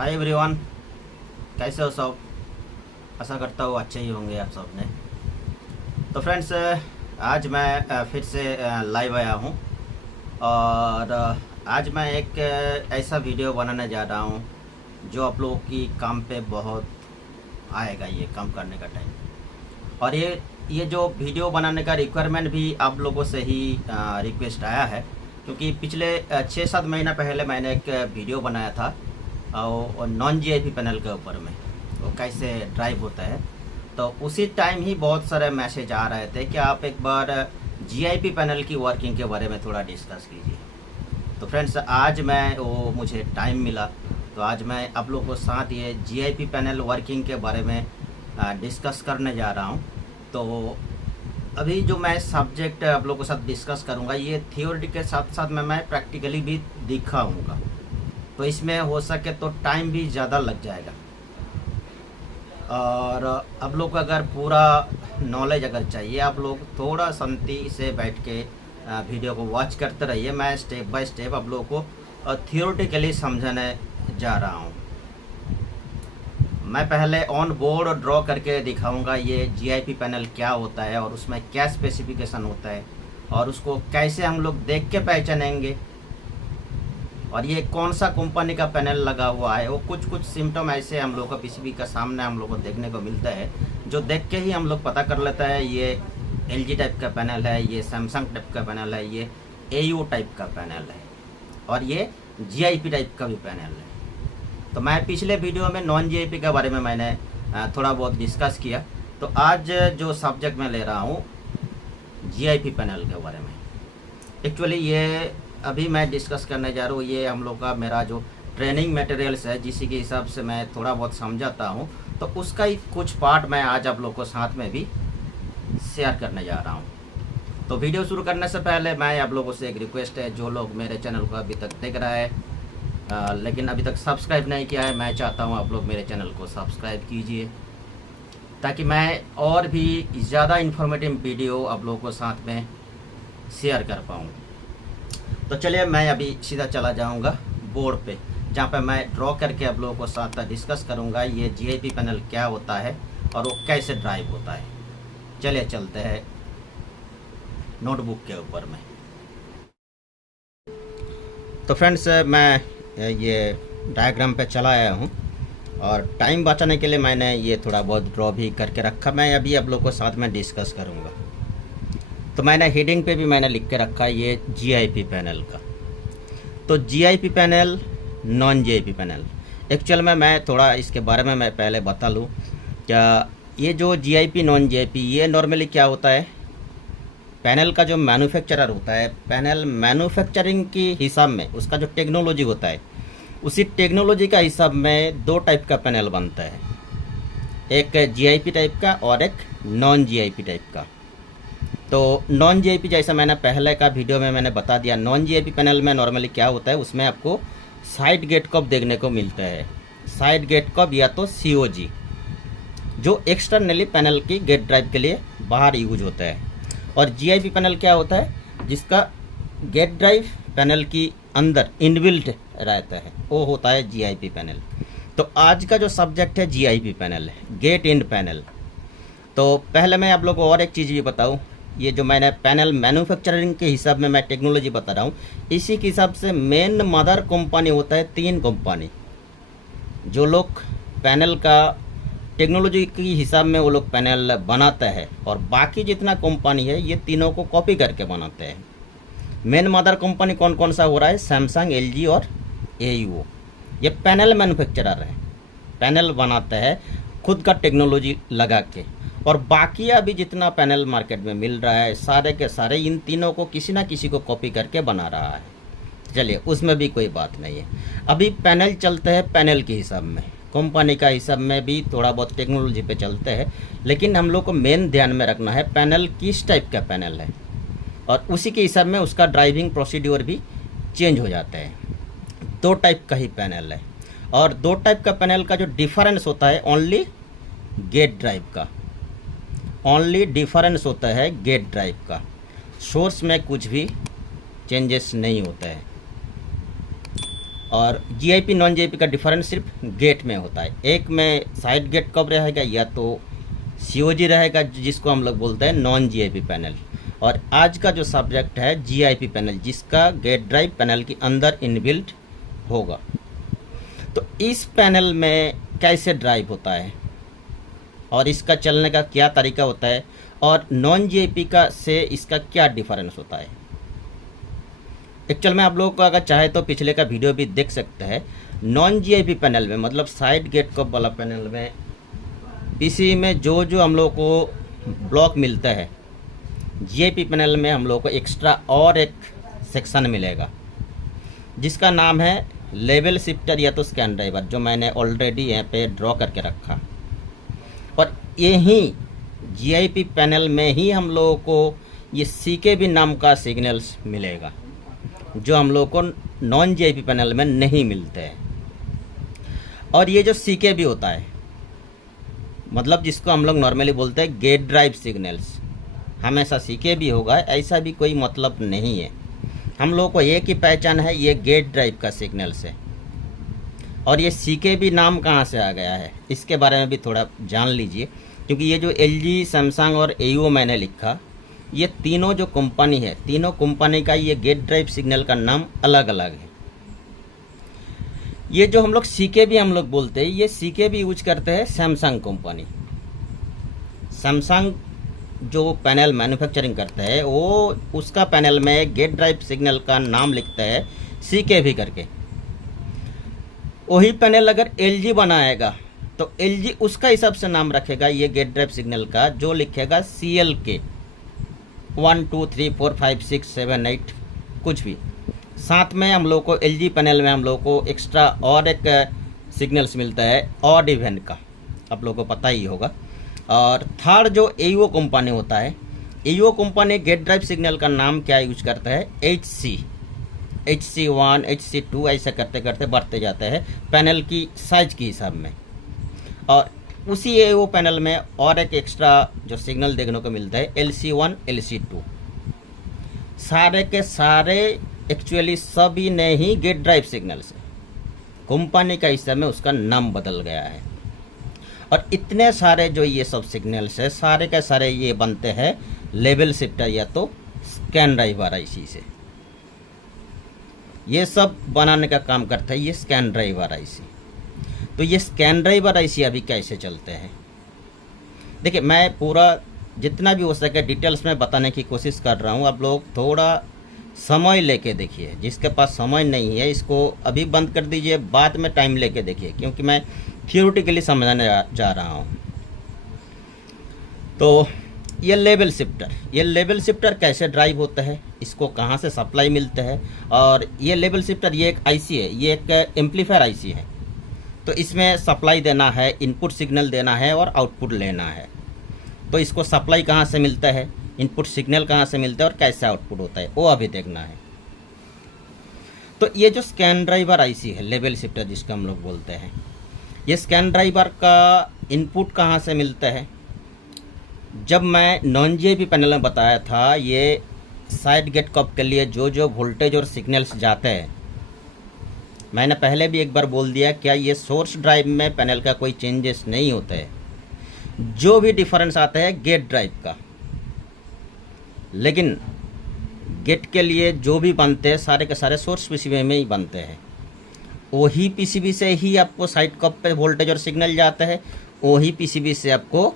Hi everyone, कैसे हो सब। आशा करता हूँ अच्छे ही होंगे आप सब ने। तो फ्रेंड्स, आज मैं फिर से लाइव आया हूँ और आज मैं एक ऐसा वीडियो बनाने जा रहा हूँ जो आप लोगों की काम पे बहुत आएगा, ये काम करने का टाइम। और ये जो वीडियो बनाने का रिक्वायरमेंट भी आप लोगों से ही रिक्वेस्ट आया है, क्योंकि पिछले 6-7 महीना पहले मैंने एक वीडियो बनाया था और नॉन जीआईपी पैनल के ऊपर में वो कैसे ड्राइव होता है। तो उसी टाइम ही बहुत सारे मैसेज आ रहे थे कि आप एक बार जीआईपी पैनल की वर्किंग के बारे में थोड़ा डिस्कस कीजिए। तो फ्रेंड्स, आज मुझे टाइम मिला, तो आज मैं आप लोगों के साथ ये जीआईपी पैनल वर्किंग के बारे में डिस्कस करने जा रहा हूँ। तो अभी जो मैं सब्जेक्ट आप लोगों के साथ डिस्कस करूँगा, ये थ्योरी के साथ साथ मैं प्रैक्टिकली भी दिखाऊँगा, तो इसमें हो सके तो टाइम भी ज़्यादा लग जाएगा। और आप लोग को अगर पूरा नॉलेज अगर चाहिए, आप लोग थोड़ा शांति से बैठ के वीडियो को वॉच करते रहिए। मैं स्टेप बाय स्टेप आप लोगों को थियोरेटिकली समझाने जा रहा हूँ। मैं पहले ऑन बोर्ड ड्रॉ करके दिखाऊंगा ये जीआईपी पैनल क्या होता है और उसमें क्या स्पेसिफिकेशन होता है और उसको कैसे हम लोग देख के पहचानेंगे, और ये कौन सा कंपनी का पैनल लगा हुआ है। वो कुछ सिम्टम ऐसे हम लोग को पीसीबी का सामने हम लोग को देखने को मिलता है, जो देख के ही हम लोग पता कर लेता है ये एलजी टाइप का पैनल है, ये सैमसंग टाइप का पैनल है, ये एयू टाइप का पैनल है और ये जीआईपी टाइप का भी पैनल है। तो मैं पिछले वीडियो में नॉन जीआईपी के बारे में मैंने थोड़ा बहुत डिस्कस किया। तो आज जो सब्जेक्ट मैं ले रहा हूँ जीआईपी पैनल के बारे में, एक्चुअली ये अभी मैं डिस्कस करने जा रहा हूँ। ये हम लोग का मेरा जो ट्रेनिंग मटेरियल्स है, जिसी के हिसाब से मैं थोड़ा बहुत समझाता हूँ, तो उसका ही कुछ पार्ट मैं आज आप लोग को साथ में भी शेयर करने जा रहा हूँ। तो वीडियो शुरू करने से पहले मैं आप लोगों से एक रिक्वेस्ट है, जो लोग मेरे चैनल को अभी तक देख रहा है लेकिन अभी तक सब्सक्राइब नहीं किया है, मैं चाहता हूँ आप लोग मेरे चैनल को सब्सक्राइब कीजिए, ताकि मैं और भी ज़्यादा इन्फॉर्मेटिव वीडियो आप लोगों को साथ में शेयर कर पाऊँ। तो चलिए, मैं अभी सीधा चला जाऊंगा बोर्ड पे, जहाँ पे मैं ड्रॉ करके आप लोगों को साथ डिस्कस करूंगा ये जीआईपी पैनल क्या होता है और वो कैसे ड्राइव होता है। चलिए चलते हैं नोटबुक के ऊपर में। तो फ्रेंड्स, मैं ये डायग्राम पे चला आया हूँ और टाइम बचाने के लिए मैंने ये थोड़ा बहुत ड्रॉ भी करके रखा। मैं अभी आप लोगों को साथ में डिस्कस करूँगा। तो मैंने हेडिंग पे भी मैंने लिख के रखा है ये जीआईपी पैनल का। तो GIP panel, non GIP panel, actual में मैं थोड़ा इसके बारे में मैं पहले बता लूँ। क्या ये जो जीआईपी नॉन जीआईपी, ये नॉर्मली क्या होता है, पैनल का जो मैन्युफैक्चरर होता है, पैनल मैन्युफैक्चरिंग के हिसाब में उसका जो टेक्नोलॉजी होता है, उसी टेक्नोलॉजी का हिसाब में दो टाइप का पैनल बनता है, एक जीआईपी टाइप का और एक नॉन जीआईपी टाइप का। तो नॉन जीआईपी, जैसा मैंने पहले का वीडियो में मैंने बता दिया, नॉन जीआईपी पैनल में नॉर्मली क्या होता है, उसमें आपको साइड गेट कप देखने को मिलता है। साइड गेट कप या तो सीओजी, जो एक्सटर्नली पैनल की गेट ड्राइव के लिए बाहर यूज होता है। और जीआईपी पैनल क्या होता है, जिसका गेट ड्राइव पैनल की अंदर इनबिल्ट रहता है, वो होता है जीआईपी पैनल। तो आज का जो सब्जेक्ट है जीआईपी पैनल है, गेट इन पैनल। तो पहले मैं आप लोगों को और एक चीज़ भी बताऊँ, ये जो मैंने पैनल मैन्युफैक्चरिंग के हिसाब में मैं टेक्नोलॉजी बता रहा हूँ, इसी के हिसाब से मेन मदर कंपनी होता है 3 कंपनी, जो लोग पैनल का टेक्नोलॉजी के हिसाब में वो लोग पैनल बनाता है, और बाकी जितना कंपनी है ये तीनों को कॉपी करके बनाते हैं। मेन मदर कंपनी कौन कौन सा हो रहा है, सैमसंग, एलजी और एयू। ये पैनल मैन्युफैक्चरर है, पैनल बनाता है खुद का टेक्नोलॉजी लगा के, और बाकी अभी जितना पैनल मार्केट में मिल रहा है सारे के सारे इन तीनों को किसी ना किसी को कॉपी करके बना रहा है। चलिए, उसमें भी कोई बात नहीं है। अभी पैनल चलते हैं पैनल के हिसाब में, कंपनी का हिसाब में भी थोड़ा बहुत टेक्नोलॉजी पे चलते हैं, लेकिन हम लोग को मेन ध्यान में रखना है पैनल किस टाइप का पैनल है, और उसी के हिसाब में उसका ड्राइविंग प्रोसीड्योर भी चेंज हो जाता है। 2 टाइप का ही पैनल है, और 2 टाइप का पैनल का जो डिफरेंस होता है ओनली गेट ड्राइव का, ओनली डिफरेंस होता है गेट ड्राइव का। सोर्स में कुछ भी चेंजेस नहीं होता है। और जीआईपी नॉन जीआईपी का डिफरेंस सिर्फ गेट में होता है। एक में साइड गेट कब रहेगा, या तो सीओजी रहेगा जिसको हम लोग बोलते हैं नॉन जीआईपी पैनल, और आज का जो सब्जेक्ट है जीआईपी पैनल जिसका गेट ड्राइव पैनल के अंदर इनबिल्ट होगा। तो इस पैनल में कैसे ड्राइव होता है और इसका चलने का क्या तरीका होता है, और नॉन जीआईपी का से इसका क्या डिफरेंस होता है। एक्चुअल में आप लोगों को अगर चाहे तो पिछले का वीडियो भी देख सकते हैं। नॉन जीआईपी पैनल में मतलब साइड गेट कप वाला पैनल में पीसी में जो जो हम लोग को ब्लॉक मिलता है, जीआईपी पैनल में हम लोग को एक्स्ट्रा और एक सेक्शन मिलेगा जिसका नाम है लेवल शिफ्टर या तो स्कैन ड्राइवर, जो मैंने ऑलरेडी यहाँ पे ड्रॉ करके रखा। और यही जीआईपी पैनल में ही हम लोगों को ये सीकेबी नाम का सिग्नल्स मिलेगा जो हम लोग को नॉन जीआईपी पैनल में नहीं मिलते हैं। और ये जो सीकेबी होता है मतलब जिसको हम लोग नॉर्मली बोलते हैं गेट ड्राइव सिग्नल्स, हमेशा सीकेबी होगा ऐसा भी कोई मतलब नहीं है। हम लोग को एक ही पहचान है, ये गेट ड्राइव का सिग्नल्स है। और ये सीकेबी नाम कहाँ से आ गया है इसके बारे में भी थोड़ा जान लीजिए, क्योंकि ये जो एलजी, सैमसंग और एईओ मैंने लिखा, ये तीनों जो कंपनी है, तीनों कंपनी का ये गेट ड्राइव सिग्नल का नाम अलग अलग है। ये जो हम लोग सीकेबी हम लोग बोलते हैं, ये सीकेबी यूज करते हैं सैमसंग कंपनी। सैमसंग जो पैनल मैन्युफैक्चरिंग करता है वो उसका पैनल में गेट ड्राइव सिग्नल का नाम लिखता है सीकेबी करके। वही पैनल अगर एलजी बनाएगा तो एलजी उसका हिसाब से नाम रखेगा ये गेट ड्राइव सिग्नल का, जो लिखेगा CLK 1 2 3 4 5 6 7 8 कुछ भी। साथ में हम लोग को एलजी पैनल में हम लोग को एक्स्ट्रा और एक सिग्नल्स मिलता है ऑड इवन का, आप लोगों को पता ही होगा। और थर्ड जो एईओ कंपनी होता है, AEO company get drive signal का नाम क्या यूज करता है, HC1 HC2 ऐसा करते करते बढ़ते जाते हैं पैनल की साइज के हिसाब में। और उसी एईओ पैनल में और एक एक्स्ट्रा जो सिग्नल देखने को मिलता है LC1 LC2। सारे के सारे एक्चुअली सभी ने ही गेट ड्राइव सिग्नल्स है, कंपनी का हिसाब में उसका नाम बदल गया है। और इतने सारे जो ये सब सिग्नल्स है सारे के सारे ये बनते हैं लेवल शिफ्टर या तो स्कैन ड्राइवर आईसी से। ये सब बनाने का काम करता है ये स्कैन ड्राइवर आईसी। तो ये स्कैन ड्राइवर आईसी अभी कैसे चलते हैं, देखिए मैं पूरा जितना भी हो सके डिटेल्स में बताने की कोशिश कर रहा हूँ। आप लोग थोड़ा समय लेके देखिए, जिसके पास समय नहीं है इसको अभी बंद कर दीजिए, बाद में टाइम लेके देखिए, क्योंकि मैं थियोरेटिकली समझाने जा रहा हूँ। तो ये लेवल शिफ्टर कैसे ड्राइव होता है, इसको कहाँ से सप्लाई मिलता है। और ये लेवल शिफ्टर ये एक आईसी है, ये एक एम्पलीफायर आईसी है। तो इसमें सप्लाई देना है, इनपुट सिग्नल देना है और आउटपुट लेना है। तो इसको सप्लाई कहाँ से मिलता है, इनपुट सिग्नल कहाँ से मिलता है और कैसे आउटपुट होता है वो अभी देखना है। तो ये जो स्कैन ड्राइवर आईसी है लेवल शिफ्टर जिसको हम लोग बोलते हैं, ये स्कैन ड्राइवर का इनपुट कहाँ से मिलता है। जब मैं नॉन जीआईपी पैनल में बताया था ये साइड गेट कप के लिए जो जो वोल्टेज और सिग्नल्स जाते हैं, मैंने पहले भी एक बार बोल दिया क्या ये सोर्स ड्राइव में पैनल का कोई चेंजेस नहीं होता है, जो भी डिफरेंस आता है गेट ड्राइव का। लेकिन गेट के लिए जो भी बनते हैं सारे के सारे सोर्स पीसीबी में ही बनते हैं। वही पीसीबी से ही आपको साइड कप पे वोल्टेज और सिग्नल जाता है, वही पीसीबी से आपको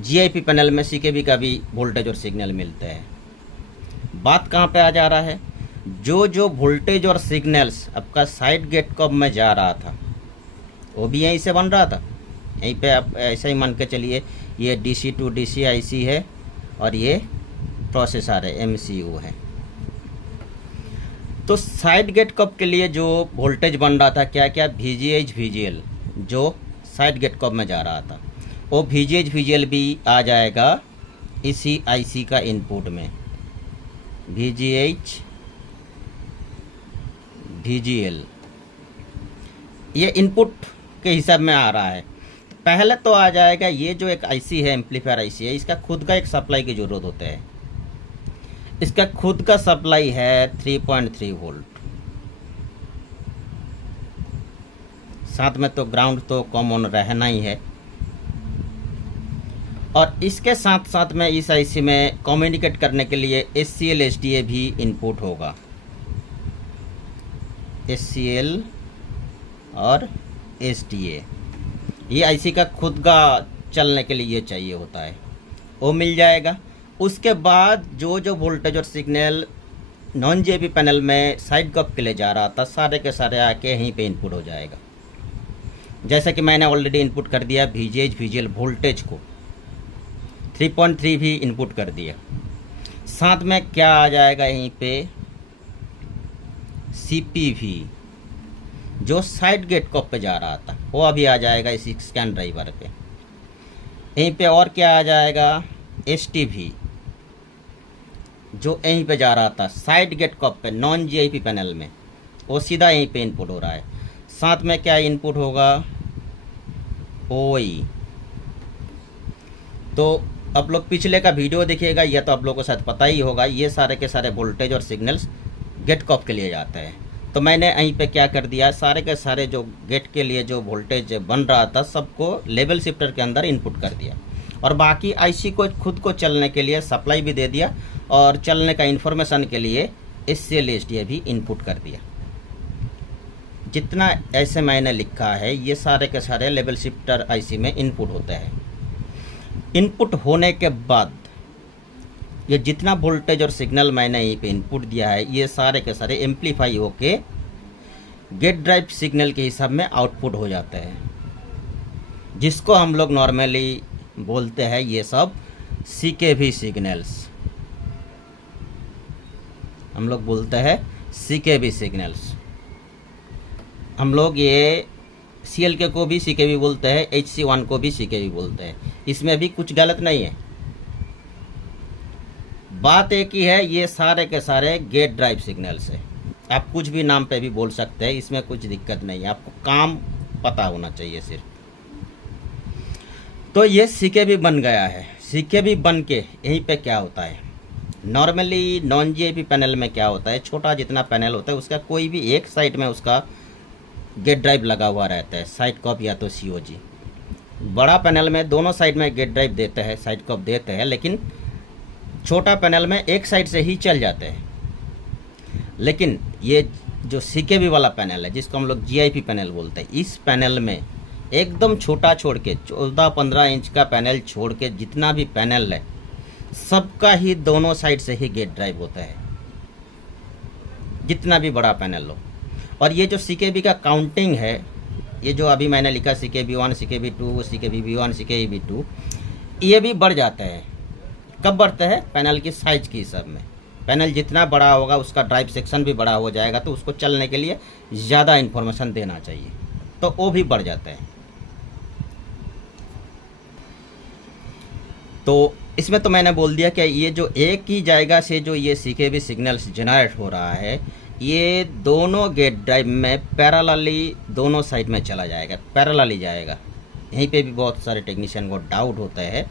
जीआईपी पैनल में सीकेबी का भी वोल्टेज और सिग्नल मिलते हैं। बात कहाँ पे आ जा रहा है, जो जो वोल्टेज और सिग्नल्स आपका साइड गेट कप में जा रहा था वो भी यहीं से बन रहा था। यहीं पे आप ऐसा ही मान के चलिए ये DC टू DC आईसी है और ये प्रोसेसर है MCU है। तो साइड गेट कप के लिए जो वोल्टेज बन रहा था क्या क्या, VGH VGL जो साइड गेट कप में जा रहा था, वो VGH VGL भी आ जाएगा इसी आईसी का इनपुट में। VGH VGL ये इनपुट के हिसाब में आ रहा है। पहले तो आ जाएगा ये जो एक आईसी है एम्पलीफायर आईसी है, इसका खुद का एक सप्लाई की ज़रूरत होता है। इसका खुद का सप्लाई है 3.3 वोल्ट। साथ में तो ग्राउंड तो कॉमन रहना ही है। और इसके साथ साथ में इस आईसी में कम्युनिकेट करने के लिए SCL SDA भी इनपुट होगा। SCL और SDA ये आईसी का खुद का चलने के लिए ये चाहिए होता है, वो मिल जाएगा। उसके बाद जो वोल्टेज और सिग्नल नॉन जेबी पैनल में साइड कप के लिए जा रहा था, सारे के सारे आके यहीं पे इनपुट हो जाएगा। जैसा कि मैंने ऑलरेडी इनपुट कर दिया VGL वोल्टेज को 3.3 भी इनपुट कर दिया। साथ में क्या आ जाएगा यहीं पे CPV जो साइड गेट कप पे जा रहा था, वो अभी आ जाएगा इसी स्कैन ड्राइवर पे। यहीं पे और क्या आ जाएगा STV जो यहीं पे जा रहा था साइड गेट कप पे नॉन GIP पैनल में, वो सीधा यहीं पे इनपुट हो रहा है। साथ में क्या इनपुट होगा OE। तो आप लोग पिछले का वीडियो देखिएगा, यह तो आप लोगों को शायद पता ही होगा, ये सारे के सारे वोल्टेज और सिग्नल्स गेट कप के लिए जाते हैं। तो मैंने यहीं पे क्या कर दिया, सारे के सारे जो गेट के लिए जो वोल्टेज बन रहा था सबको लेवल शिफ्टर के अंदर इनपुट कर दिया, और बाकी आईसी को खुद को चलने के लिए सप्लाई भी दे दिया, और चलने का इन्फॉर्मेशन के लिए SCL SDA भी इनपुट कर दिया। जितना ऐसे मैंने लिखा है ये सारे के सारे लेवल शिफ्टर आईसी में इनपुट होते हैं। इनपुट होने के बाद ये जितना वोल्टेज और सिग्नल मैंने यहीं पे इनपुट दिया है ये सारे के सारे एम्पलीफाई होके गेट ड्राइव सिग्नल के हिसाब में आउटपुट हो जाते हैं, जिसको हम लोग नॉर्मली बोलते हैं ये सब CKV सिग्नल्स। हम लोग बोलते हैं CKV सिग्नल्स। हम लोग ये CLK को भी CKV बोलते हैं, HC1 को भी CKV बोलते हैं। इसमें भी कुछ गलत नहीं है, बात एक ही है, ये सारे के सारे गेट ड्राइव सिग्नल्स है। आप कुछ भी नाम पे भी बोल सकते हैं, इसमें कुछ दिक्कत नहीं है, आपको काम पता होना चाहिए सिर्फ। तो ये CKV बन गया है। CKV बन के यहीं पे क्या होता है, नॉर्मली नॉन GIP पैनल में क्या होता है, छोटा जितना पैनल होता है उसका कोई भी एक साइड में उसका गेट ड्राइव लगा हुआ रहता है, साइड कप या तो COG। बड़ा पैनल में दोनों साइड में गेट ड्राइव देते हैं, साइड कप देते हैं, लेकिन छोटा पैनल में एक साइड से ही चल जाते हैं। लेकिन ये जो CKV वाला पैनल है जिसको हम लोग GIP पैनल बोलते हैं, इस पैनल में एकदम छोटा छोड़ के 14-15 इंच का पैनल छोड़ के जितना भी पैनल है सबका ही दोनों साइड से ही गेट ड्राइव होता है, जितना भी बड़ा पैनल हो। और ये जो CKV का काउंटिंग है, ये जो अभी मैंने लिखा CKV1, CKV2, CKV1, CKV2, ये भी बढ़ जाता है। कब बढ़ता है, पैनल की साइज के हिसाब में। पैनल जितना बड़ा होगा उसका ड्राइव सेक्शन भी बड़ा हो जाएगा, तो उसको चलने के लिए ज़्यादा इन्फॉर्मेशन देना चाहिए, तो वो भी बढ़ जाता है। तो इसमें तो मैंने बोल दिया कि ये जो एक ही जगह से जो ये CKV सिग्नल्स जनरेट हो रहा है, ये दोनों गेट ड्राइव में पैरेलली दोनों साइड में चला जाएगा, पैरेलली जाएगा। यहीं पे भी बहुत सारे टेक्नीशियन को डाउट होता है।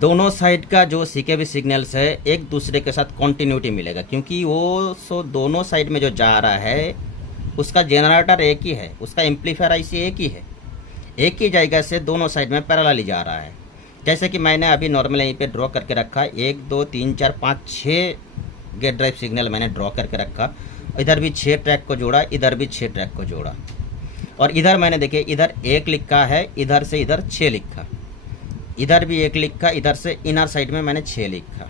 दोनों साइड का जो CKV सिग्नल्स है एक दूसरे के साथ कॉन्टिन्यूटी मिलेगा, क्योंकि वो दोनों साइड में जो जा रहा है उसका जनरेटर एक ही है, उसका एम्पलीफायर आईसी एक ही है, एक ही जगह से दोनों साइड में पैरेलली जा रहा है। जैसे कि मैंने अभी नॉर्मल यहीं पे ड्रॉ करके रखा, 1 2 3 4 5 6 गेट ड्राइव सिग्नल मैंने ड्रॉ करके रखा। इधर भी 6 ट्रैक को जोड़ा, इधर भी 6 ट्रैक को जोड़ा, और इधर मैंने देखिए इधर 1 लिखा है, इधर से इधर 6 लिखा, इधर भी 1 लिखा, इधर से इनर साइड में मैंने 6 लिखा।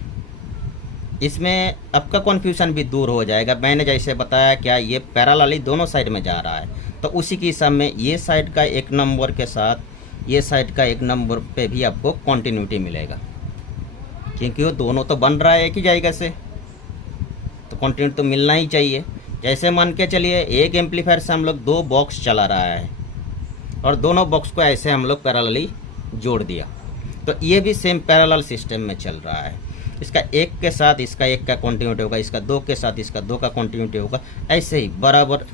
इसमें आपका कन्फ्यूजन भी दूर हो जाएगा। मैंने जैसे बताया क्या ये पैरेलली दोनों साइड में जा रहा है, तो उसी के हिसाब में ये साइड का 1 नंबर के साथ ये साइड का 1 नंबर पे भी आपको कॉन्टिन्यूटी मिलेगा, क्योंकि वो दोनों तो बन रहा है एक ही जगह से, तो कॉन्टिन्यूटी तो मिलना ही चाहिए। जैसे मान के चलिए एक एम्पलीफायर से हम लोग 2 बॉक्स चला रहा है, और दोनों बॉक्स को ऐसे हम लोग पैरेलली जोड़ दिया, तो ये भी सेम पैरेलल सिस्टम में चल रहा है। इसका 1 के साथ इसका 1 का कॉन्टिन्यूटी होगा, इसका 2 के साथ इसका 2 का कॉन्टिन्यूटी होगा, ऐसे ही बराबर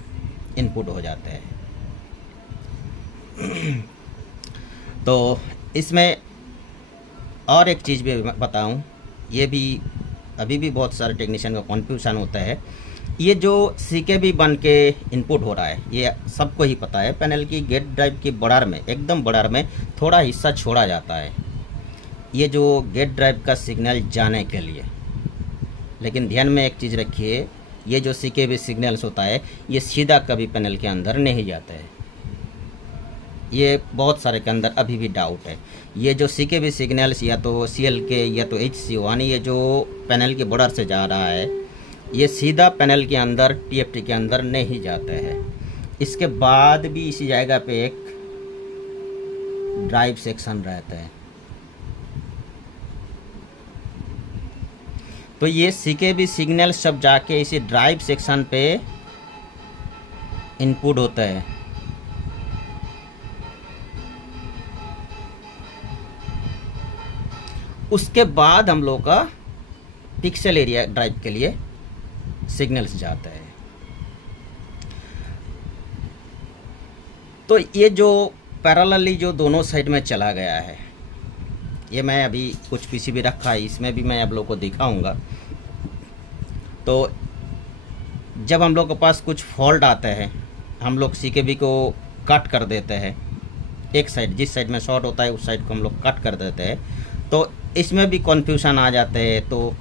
इनपुट हो जाते हैं। तो इसमें और एक चीज़ भी बताऊं, ये भी अभी भी बहुत सारे टेक्नीशियन का कन्फ्यूजन होता है। ये जो CKB बन के इनपुट हो रहा है, ये सबको ही पता है, पैनल की गेट ड्राइव की बॉर्डर में, एकदम बॉर्डर में थोड़ा हिस्सा छोड़ा जाता है ये जो गेट ड्राइव का सिग्नल जाने के लिए। लेकिन ध्यान में एक चीज़ रखिए, ये जो CKB सिग्नल्स होता है ये सीधा कभी पैनल के अंदर नहीं जाता है। ये बहुत सारे के अंदर अभी भी डाउट है। ये जो CKB सिग्नल्स या तो CLK या तो HC1, ये जो पैनल के बॉर्डर से जा रहा है ये सीधा पैनल के अंदर TFT के अंदर नहीं जाता है। इसके बाद भी इसी जगह पे एक ड्राइव सेक्शन रहता है। तो ये CKB सिग्नल सब जाके इसी ड्राइव सेक्शन पे इनपुट होता है। उसके बाद हम लोग का पिक्सल एरिया ड्राइव के लिए सिग्नल्स जाता है। तो ये जो पैरेलली जो दोनों साइड में चला गया है, ये मैं अभी कुछ PCB रखा है, इसमें भी मैं आप लोग को दिखाऊंगा। तो जब हम लोग के पास कुछ फॉल्ट आता है, हम लोग CKB को कट कर देते हैं। एक साइड, जिस साइड में शॉर्ट होता है उस साइड को हम लोग कट कर देते हैं। तो इसमें भी कन्फ्यूजन आ जाते हैं। तो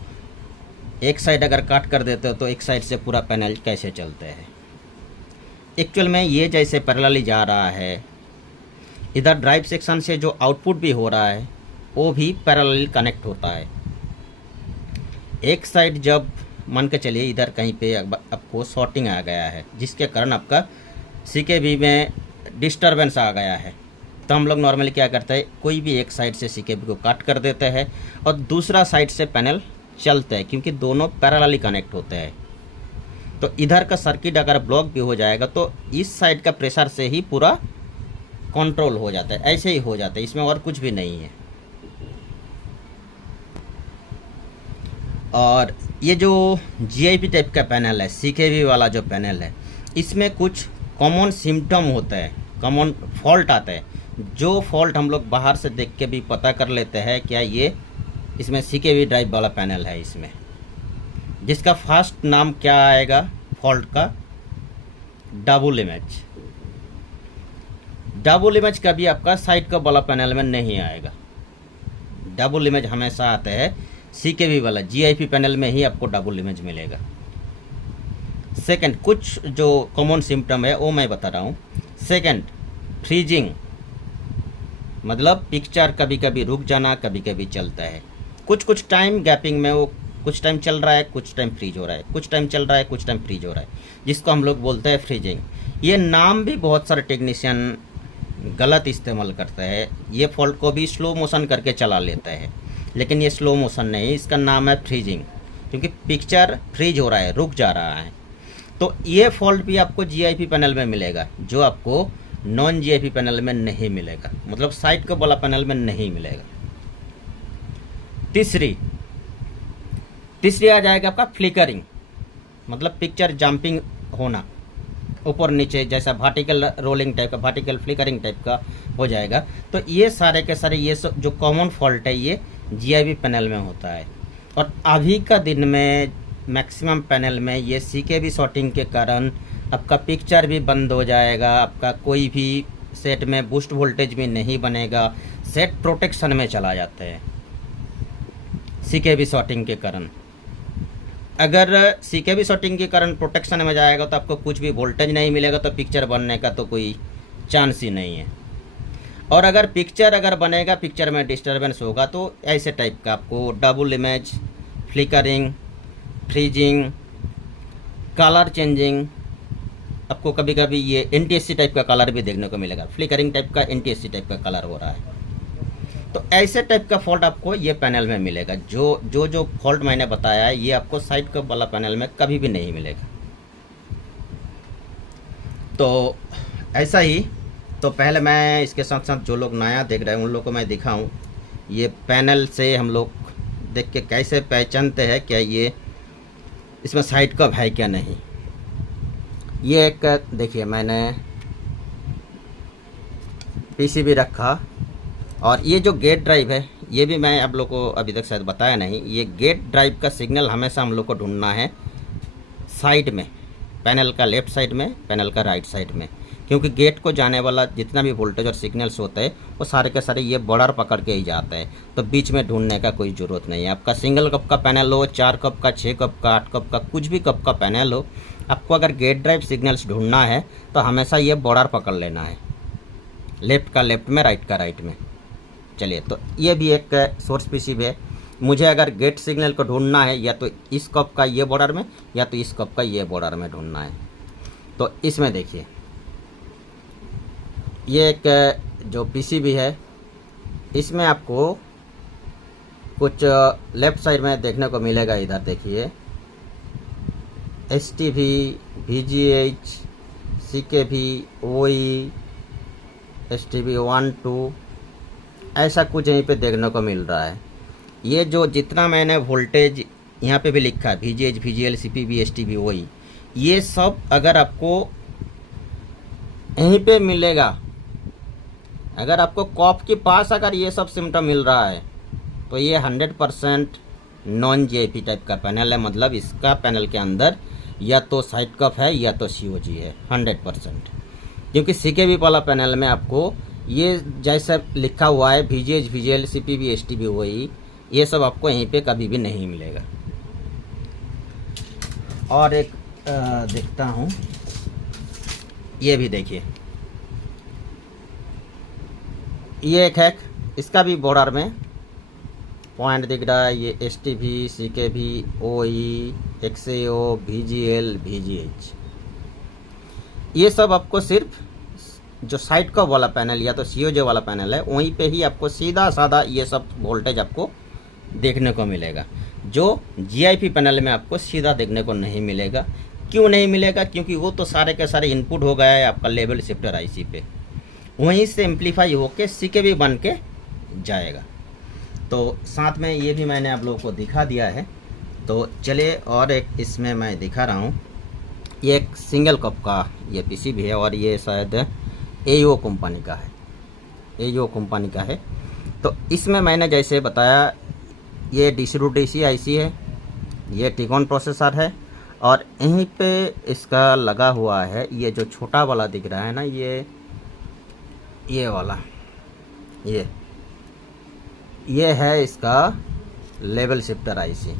एक साइड अगर कट कर देते हो तो एक साइड से पूरा पैनल कैसे चलते हैं। एक्चुअल में ये जैसे पैरेलली जा रहा है, इधर ड्राइव सेक्शन से जो आउटपुट भी हो रहा है वो भी पैरेलली कनेक्ट होता है। एक साइड जब मान के चलिए इधर कहीं पे आपको शॉर्टिंग आ गया है, जिसके कारण आपका CKB में डिस्टरबेंस आ गया है, तो हम लोग नॉर्मली क्या करते हैं, कोई भी एक साइड से CKB को कट कर देते हैं और दूसरा साइड से पैनल चलते हैं, क्योंकि दोनों पैरेलली कनेक्ट होते हैं। तो इधर का सर्किट अगर ब्लॉक भी हो जाएगा तो इस साइड का प्रेशर से ही पूरा कंट्रोल हो जाता है। ऐसे ही हो जाता है, इसमें और कुछ भी नहीं है। और ये जो GIP टाइप का पैनल है, CKB वाला जो पैनल है, इसमें कुछ कॉमन सिम्टम होता है, कॉमन फॉल्ट आता है। जो फॉल्ट हम लोग बाहर से देख के भी पता कर लेते हैं क्या ये इसमें CKB ड्राइव वाला पैनल है इसमें, जिसका फर्स्ट नाम क्या आएगा फॉल्ट का, डबल इमेज। डबल इमेज कभी आपका साइड का वाला पैनल में नहीं आएगा। डबल इमेज हमेशा आता है CKB वाला GIP पैनल में ही आपको डबल इमेज मिलेगा। सेकंड, कुछ जो कॉमन सिम्टम है वो मैं बता रहा हूँ। सेकंड, फ्रीजिंग, मतलब पिक्चर कभी कभी रुक जाना, कभी कभी चलता है। कुछ टाइम गैपिंग में वो कुछ टाइम चल रहा है, कुछ टाइम फ्रीज हो रहा है, कुछ टाइम चल रहा है, कुछ टाइम फ्रीज हो रहा है, जिसको हम लोग बोलते हैं फ्रीजिंग। ये नाम भी बहुत सारे टेक्नीशियन गलत इस्तेमाल करते हैं। ये फॉल्ट को भी स्लो मोशन करके चला लेता है, लेकिन ये स्लो मोशन नहीं, इसका नाम है फ्रीजिंग, क्योंकि पिक्चर फ्रीज हो रहा है, रुक जा रहा है। तो ये फॉल्ट भी आपको GIP पैनल में मिलेगा, जो आपको नॉन GIP पैनल में नहीं मिलेगा, मतलब साइड का वाला पैनल में नहीं मिलेगा। तीसरी आ जाएगा आपका फ्लिकरिंग, मतलब पिक्चर जंपिंग होना, ऊपर नीचे जैसा वर्टिकल रोलिंग टाइप का, वर्टिकल फ्लिकरिंग टाइप का हो जाएगा। तो ये सारे के सारे ये सब जो कॉमन फॉल्ट है ये GIP पैनल में होता है। और अभी का दिन में मैक्सिमम पैनल में ये CKB शॉर्टिंग के कारण आपका पिक्चर भी बंद हो जाएगा, आपका कोई भी सेट में बूस्ट वोल्टेज भी नहीं बनेगा, सेट प्रोटेक्शन में चला जाता है CKB शॉर्टिंग के कारण। अगर CKB शॉर्टिंग के कारण प्रोटेक्शन में जाएगा तो आपको कुछ भी वोल्टेज नहीं मिलेगा, तो पिक्चर बनने का तो कोई चांस ही नहीं है। और अगर पिक्चर बनेगा, पिक्चर में डिस्टरबेंस होगा, तो ऐसे टाइप का आपको double image, flickering, freezing, colour changing, आपको कभी कभी ये NTSC टाइप का कलर भी देखने को मिलेगा। फ्लिकरिंग टाइप का NTSC टाइप का कलर हो रहा है। तो ऐसे टाइप का फॉल्ट आपको ये पैनल में मिलेगा। जो फॉल्ट मैंने बताया है ये आपको साइड कप वाला पैनल में कभी भी नहीं मिलेगा। तो ऐसा ही, तो पहले मैं इसके साथ साथ जो लोग नया देख रहे हैं उन लोगों को मैं दिखाऊं, ये पैनल से हम लोग देख के कैसे पहचानते हैं क्या ये इसमें साइड कप है क्या नहीं। ये एक देखिए मैंने PCB रखा, और ये जो गेट ड्राइव है ये भी मैं आप लोग को अभी तक शायद बताया नहीं। ये गेट ड्राइव का सिग्नल हमेशा हम लोग को ढूंढना है साइड में, पैनल का लेफ़्ट साइड में, पैनल का राइट साइड में, क्योंकि गेट को जाने वाला जितना भी वोल्टेज और सिग्नल्स होते हैं वो सारे के सारे ये बॉर्डर पकड़ के ही जाते हैं, तो बीच में ढूंढने का कोई ज़रूरत नहीं है। आपका सिंगल कप का पैनल हो, 4 कप का, 6 कप का, 8 कप का, कुछ भी कप का पैनल हो, आपको अगर गेट ड्राइव सिग्नल्स ढूंढना है तो हमेशा ये बॉर्डर पकड़ लेना है, लेफ़्ट का लेफ़्ट में, राइट का राइट में। चलिए, तो ये भी एक सोर्स पीसीबी है। मुझे अगर गेट सिग्नल को ढूंढना है या तो इस कप का ये बॉर्डर में या तो इस कप का ये बॉर्डर में ढूंढना है। तो इसमें देखिए, ये एक जो पीसीबी है, इसमें आपको कुछ लेफ़्ट साइड में देखने को मिलेगा। इधर देखिए, STV, VGH, CKV, OE, STV 1, 2, ऐसा कुछ यहीं पे देखने को मिल रहा है। ये जो जितना मैंने वोल्टेज यहाँ पे भी लिखा है, VGH, VGL, CPV, STV, OE, ये सब अगर आपको यहीं पे मिलेगा, अगर आपको कॉप के पास अगर ये सब सिम्टम मिल रहा है तो ये 100% नॉन GIP टाइप का पैनल है। मतलब इसका पैनल के अंदर या तो साइड कप है या तो COG है 100%। क्योंकि CKV वाला पैनल में आपको ये जैसा लिखा हुआ है VGH, VGL, CPV, STV, OE, ये सब आपको यहीं पे कभी भी नहीं मिलेगा। और एक देखता हूँ, ये भी देखिए, ये एक है, इसका भी बॉर्डर में पॉइंट दिख रहा है। ये STV, CKV, OE, XAO, VGL, VGH, ये सब आपको सिर्फ जो साइड का वाला पैनल या तो COG वाला पैनल है वहीं पे ही आपको सीधा साधा ये सब वोल्टेज आपको देखने को मिलेगा, जो GIP पैनल में आपको सीधा देखने को नहीं मिलेगा। क्यों नहीं मिलेगा? क्योंकि वो तो सारे के सारे इनपुट हो गया है आपका लेवल शिफ्टर IC पे, वहीं से एम्पलीफाई होके CKV बन के जाएगा। तो साथ में ये भी मैंने आप लोगों को दिखा दिया है। तो चलिए, और एक इसमें मैं दिखा रहा हूँ, ये एक सिंगल कप का ये पीसीबी है और ये शायद AO कंपनी का है, AO कंपनी का है। तो इसमें मैंने जैसे बताया, ये DC to DC IC है, ये टिकॉन प्रोसेसर है, और यहीं पे इसका लगा हुआ है ये जो छोटा वाला दिख रहा है ना, ये वाला, ये है इसका लेवल शिफ्टर IC।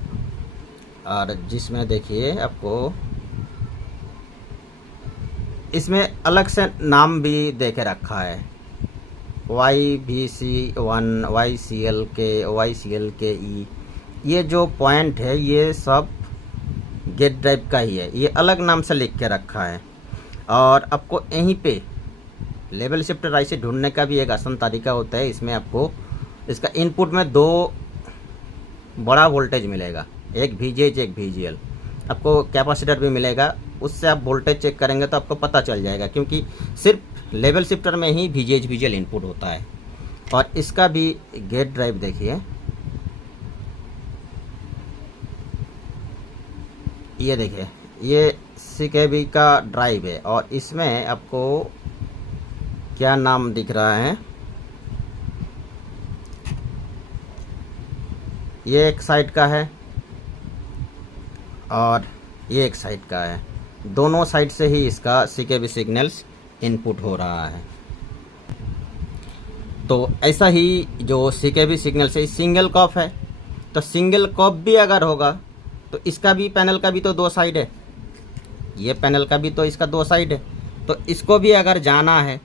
और जिसमें देखिए आपको इसमें अलग से नाम भी दे के रखा है, YVC1, YCLK, ये जो पॉइंट है ये सब गेट ड्राइव का ही है, ये अलग नाम से लिख के रखा है। और आपको यहीं पे लेवल शिफ्टर IC ढूंढने का भी एक आसान तरीका होता है। इसमें आपको इसका इनपुट में 2 बड़ा वोल्टेज मिलेगा, एक VGH, एक VGL, आपको कैपेसिटर भी मिलेगा। उससे आप वोल्टेज चेक करेंगे तो आपको पता चल जाएगा, क्योंकि सिर्फ लेवल शिफ्टर में ही VGH, VGL इनपुट होता है। और इसका भी गेट ड्राइव देखिए, ये देखिए, ये CKV का ड्राइव है और इसमें आपको क्या नाम दिख रहा है, ये एक साइड का है और ये एक साइड का है, दोनों साइड से ही इसका CKV सिग्नल्स इनपुट हो रहा है। तो ऐसा ही जो CKV सिग्नल से सिंगल कॉप है, तो सिंगल कॉप भी अगर होगा तो इसका भी पैनल का भी तो 2 साइड है, ये पैनल का भी तो इसका 2 साइड है। तो इसको भी अगर जाना है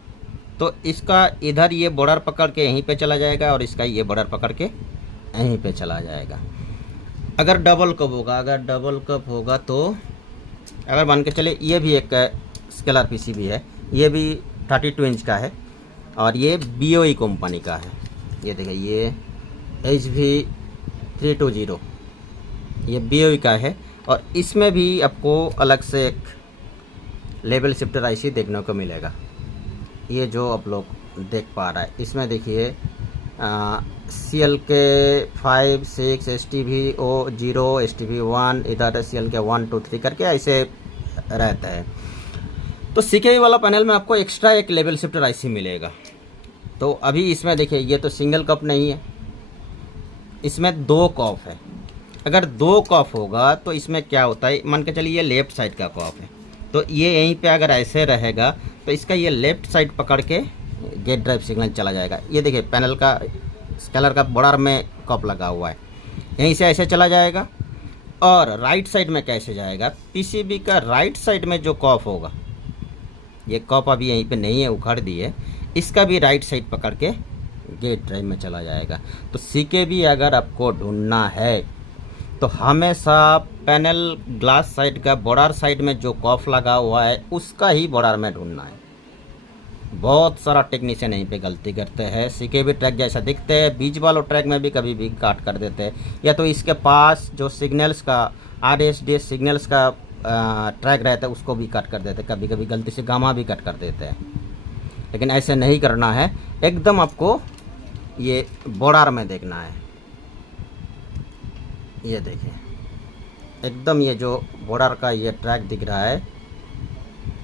तो इसका इधर ये बॉर्डर पकड़ के यहीं पे चला जाएगा और इसका ये बॉर्डर पकड़ के यहीं पे चला जाएगा। अगर डबल कप होगा तो अगर मान के चले, ये भी एक स्केलर पीसीबी है, ये भी 32 इंच का है और ये BOE कंपनी का है। ये देखिए, ये HV320, ये BOE का है और इसमें भी आपको अलग से एक लेवल शिफ्टर IC देखने को मिलेगा। ये जो आप लोग देख पा रहा है, इसमें देखिए CLK5, 6, STV0, STV1, इधर CLK1, 2, 3 करके ऐसे रहता है। तो CKV वाला पैनल में आपको एक्स्ट्रा एक लेवल शिफ्टर IC मिलेगा। तो अभी इसमें देखिए, ये तो सिंगल कप नहीं है, इसमें 2 कप है अगर 2 कॉफ होगा तो इसमें क्या होता है, मान के चलिए ये लेफ़्ट साइड का कॉफ है, तो ये यहीं पे अगर ऐसे रहेगा तो इसका ये लेफ़्ट साइड पकड़ के गेट ड्राइव सिग्नल चला जाएगा। ये देखिए पैनल का स्केलर का बॉर्डर में कॉफ लगा हुआ है, यहीं से ऐसे चला जाएगा। और राइट साइड में कैसे जाएगा, पीसीबी का राइट साइड में जो कॉफ होगा, ये कॉफ अभी यहीं पे नहीं है, उखाड़ दी है, इसका भी राइट साइड पकड़ के गेट ड्राइव में चला जाएगा। तो सीकेबी अगर आपको ढूंढना है तो हमेशा पैनल ग्लास साइड का बॉर्डर साइड में जो कॉफ लगा हुआ है उसका ही बॉर्डर में ढूंढना है। बहुत सारा टेक्नीशियन यहीं पे गलती करते हैं, सीकेबी ट्रैक जैसा दिखते हैं, बीच वालों ट्रैक में भी कभी भी काट कर देते हैं, या तो इसके पास जो सिग्नल्स का RSDS सिग्नल्स का ट्रैक रहता है उसको भी कट कर देते हैं, कभी कभी गलती से गामा भी कट कर देते हैं। लेकिन ऐसे नहीं करना है, एकदम आपको ये बॉर्डर में देखना है। ये देखिए एकदम ये जो बॉर्डर का ये ट्रैक दिख रहा है,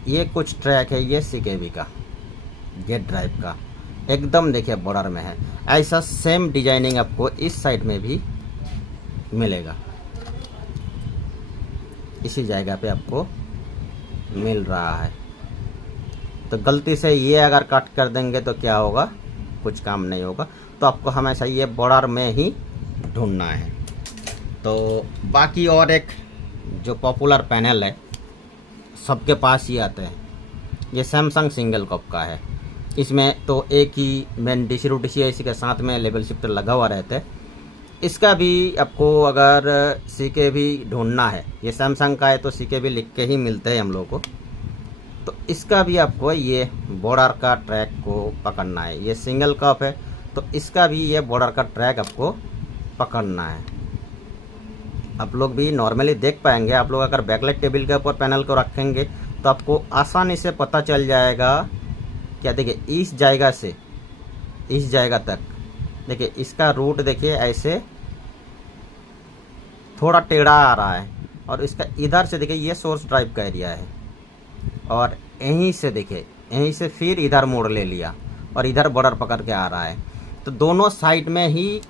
ये कुछ ट्रैक है ये सीकेबी का गेट ड्राइव का, एकदम देखिए बॉर्डर में है। ऐसा सेम डिजाइनिंग आपको इस साइड में भी मिलेगा, इसी जगह पे आपको मिल रहा है। तो गलती से ये अगर कट कर देंगे तो क्या होगा, कुछ काम नहीं होगा। तो आपको हमेशा ये बॉर्डर में ही ढूंढना है। तो बाकी और एक जो पॉपुलर पैनल है सबके पास ही आते हैं, ये सैमसंग सिंगल कप का है। इसमें तो एक ही मेन DC टू DC इसी के साथ में लेवल शिफ्टर लगा हुआ रहता है। इसका भी आपको अगर सीकेबी ढूंढना है, ये सैमसंग का है तो सीकेबी लिख के ही मिलते हैं हम लोग को। तो इसका भी आपको ये बॉर्डर का ट्रैक को पकड़ना है, ये सिंगल कप है तो इसका भी ये बॉर्डर का ट्रैक आपको पकड़ना है। आप लोग भी नॉर्मली देख पाएंगे, आप लोग अगर बैकलाइट टेबल के ऊपर पैनल को रखेंगे तो आपको आसानी से पता चल जाएगा। क्या देखिए इस जगह से इस जगह तक देखिए इसका रूट देखिए ऐसे थोड़ा टेढ़ा आ रहा है, और इसका इधर से देखिए ये सोर्स ड्राइव का एरिया है, और यहीं से देखिए यहीं से फिर इधर मोड़ ले लिया और इधर बॉर्डर पकड़ के आ रहा है। तो दोनों साइड में ही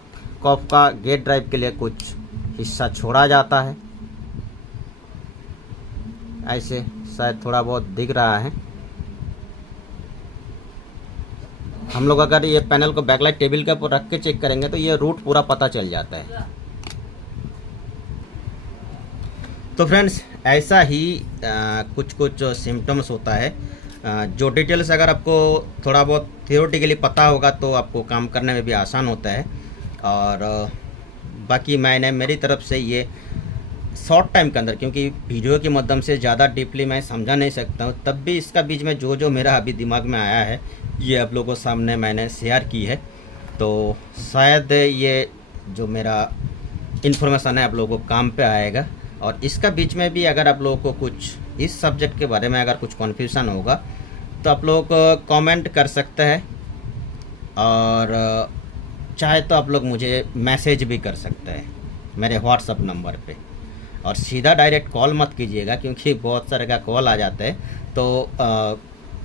कॉफ का गेट ड्राइव के लिए कुछ हिस्सा छोड़ा जाता है, ऐसे शायद थोड़ा बहुत दिख रहा है। हम लोग अगर ये पैनल को बैकलाइट टेबल के ऊपर रख के चेक करेंगे तो ये रूट पूरा पता चल जाता है। तो फ्रेंड्स ऐसा ही कुछ कुछ सिम्टम्स होता है, जो डिटेल्स अगर आपको थोड़ा बहुत थियोरेटिकली पता होगा तो आपको काम करने में भी आसान होता है। और बाकी मैंने मेरी तरफ से ये शॉर्ट टाइम के अंदर, क्योंकि वीडियो के माध्यम से ज़्यादा डीपली मैं समझा नहीं सकता हूँ, तब भी इसका बीच में जो जो मेरा अभी दिमाग में आया है ये आप लोगों के सामने मैंने शेयर की है। तो शायद ये जो मेरा इन्फॉर्मेशन है आप लोगों को काम पे आएगा। और इसका बीच में भी अगर आप लोगों को कुछ इस सब्जेक्ट के बारे में अगर कुछ कन्फ्यूज़न होगा तो आप लोग कमेंट कर सकते हैं, और चाहे तो आप लोग मुझे मैसेज भी कर सकते हैं मेरे व्हाट्सअप नंबर पे। और सीधा डायरेक्ट कॉल मत कीजिएगा, क्योंकि बहुत सारे का कॉल आ जाता है। तो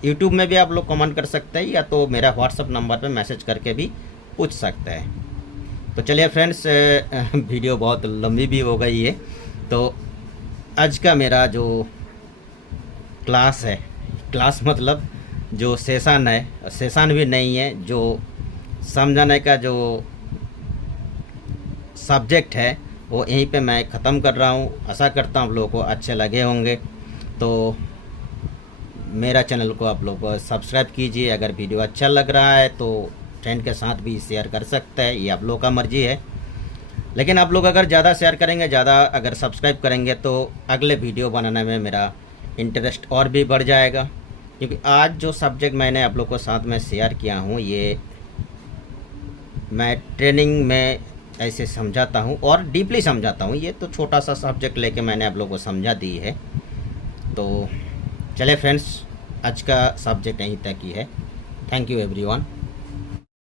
यूट्यूब में भी आप लोग कमेंट कर सकते हैं, या तो मेरा व्हाट्सअप नंबर पे मैसेज करके भी पूछ सकते हैं। तो चलिए फ्रेंड्स, वीडियो बहुत लंबी भी हो गई है, तो आज का मेरा जो क्लास है, क्लास मतलब जो सेशन है, सेशन भी नहीं है, जो समझाने का जो सब्जेक्ट है वो यहीं पे मैं ख़त्म कर रहा हूँ। आशा करता हूँ आप लोगों को अच्छे लगे होंगे। तो मेरा चैनल को आप लोग सब्सक्राइब कीजिए। अगर वीडियो अच्छा लग रहा है तो फ्रेंड के साथ भी शेयर कर सकते हैं, ये आप लोगों का मर्जी है। लेकिन आप लोग अगर ज़्यादा शेयर करेंगे, ज़्यादा अगर सब्सक्राइब करेंगे तो अगले वीडियो बनाने में मेरा इंटरेस्ट और भी बढ़ जाएगा। क्योंकि आज जो सब्जेक्ट मैंने आप लोग को साथ में शेयर किया हूँ, ये मैं ट्रेनिंग में ऐसे समझाता हूँ और डीपली समझाता हूँ। ये तो छोटा सा सब्जेक्ट लेके मैंने आप लोगों को समझा दी है। तो चले फ्रेंड्स, आज का सब्जेक्ट यहीं तक ही है। Thank you everyone.